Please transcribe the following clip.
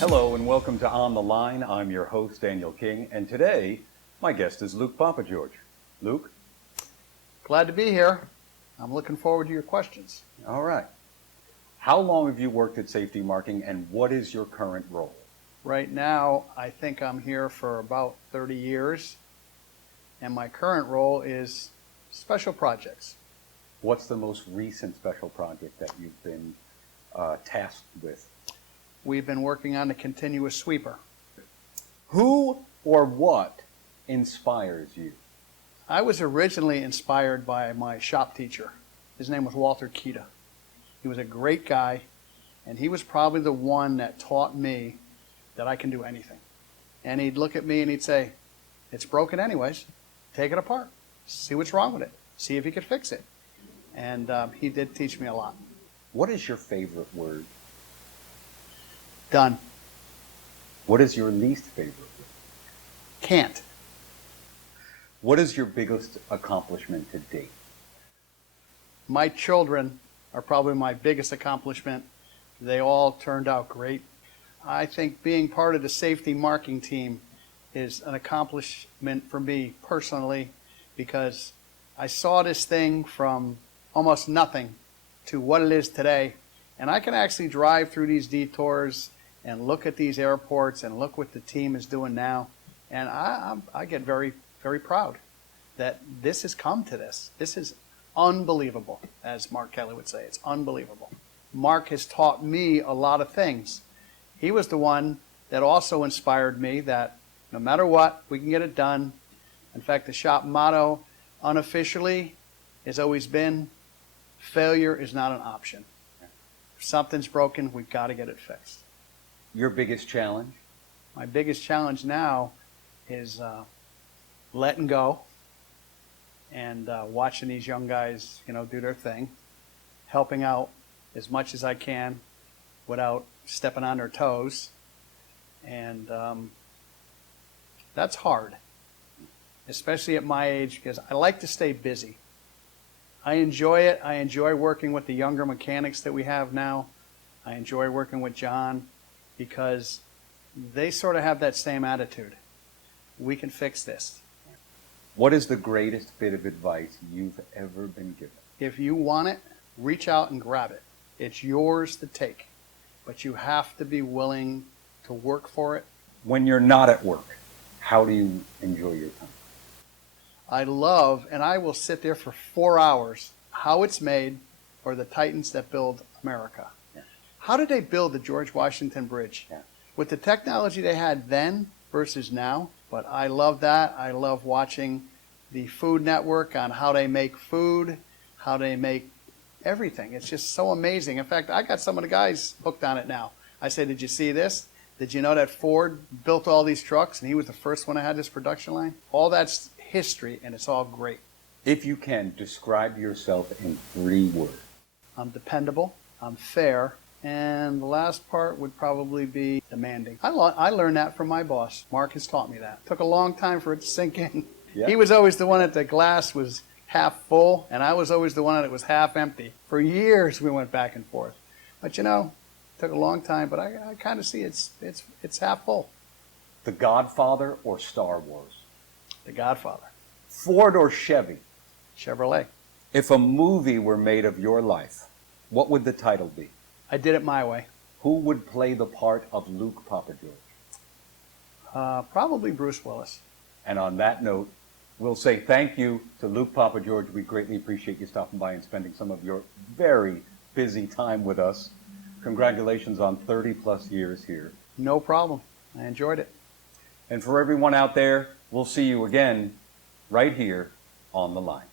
Hello and welcome to On the Line. I'm your host, Daniel King, and today my guest is Luke Papageorge. Luke? Glad to be here. I'm looking forward to your questions. All right. How long have you worked at Safety Marking and what is your current role? Right now, I think I'm here for about 30 years, and my current role is special projects. What's the most recent special project that you've been tasked with? We've been working on the continuous sweeper. Who or what inspires you? I was originally inspired by my shop teacher. His name was Walter Kita. He was a great guy, and he was probably the one that taught me that I can do anything. And he'd look at me and he'd say, "It's broken anyways. Take it apart. See what's wrong with it. See if you can fix it." And he did teach me a lot. What is your favorite word? Done. What is your least favorite word? Can't. What is your biggest accomplishment to date? My children are probably my biggest accomplishment. They all turned out great. I think being part of the safety marking team is an accomplishment for me personally, because I saw this thing from almost nothing to what it is today. And I can actually drive through these detours and look at these airports and look what the team is doing now. And I get very, very proud that this has come to this. This is unbelievable, as Mark Kelly would say. It's unbelievable. Mark has taught me a lot of things. He was the one that also inspired me that no matter what, we can get it done. In fact, the shop motto unofficially has always been, failure is not an option. If something's broken, we've got to get it fixed. Your biggest challenge? My biggest challenge now is letting go and watching these young guys, do their thing, helping out as much as I can without stepping on their toes. And that's hard, especially at my age, because I like to stay busy. I enjoy it. I enjoy working with the younger mechanics that we have now. I enjoy working with John because they sort of have that same attitude. We can fix this. What is the greatest bit of advice you've ever been given? If you want it, reach out and grab it. It's yours to take, but you have to be willing to work for it. When you're not at work, how do you enjoy your time? I love, and I will sit there for 4 hours, how it's made, or the titans that build America. Yeah. How did they build the George Washington Bridge? Yeah. With the technology they had then versus now. But I love that. I love watching the Food Network on how they make food, how they make everything. It's just so amazing. In fact, I got some of the guys hooked on it now. I say, did you see this? Did you know that Ford built all these trucks and he was the first one that had this production line? All that's history, and it's all great. If you can, describe yourself in 3 words. I'm dependable, I'm fair, and the last part would probably be demanding. I learned that from my boss. Mark has taught me that. It took a long time for it to sink in. Yeah. He was always the one that the glass was half full, and I was always the one that was half empty. For years we went back and forth. But it took a long time, but I kind of see it's half full. The Godfather or Star Wars? The Godfather. Ford or Chevy? Chevrolet. If a movie were made of your life, what would the title be? I did it my way. Who would play the part of Luke Papageorge? Probably Bruce Willis. And on that note, we'll say thank you to Luke Papageorge. We greatly appreciate you stopping by and spending some of your very busy time with us. Congratulations on 30-plus years here. No problem. I enjoyed it. And for everyone out there, we'll see you again right here on the line.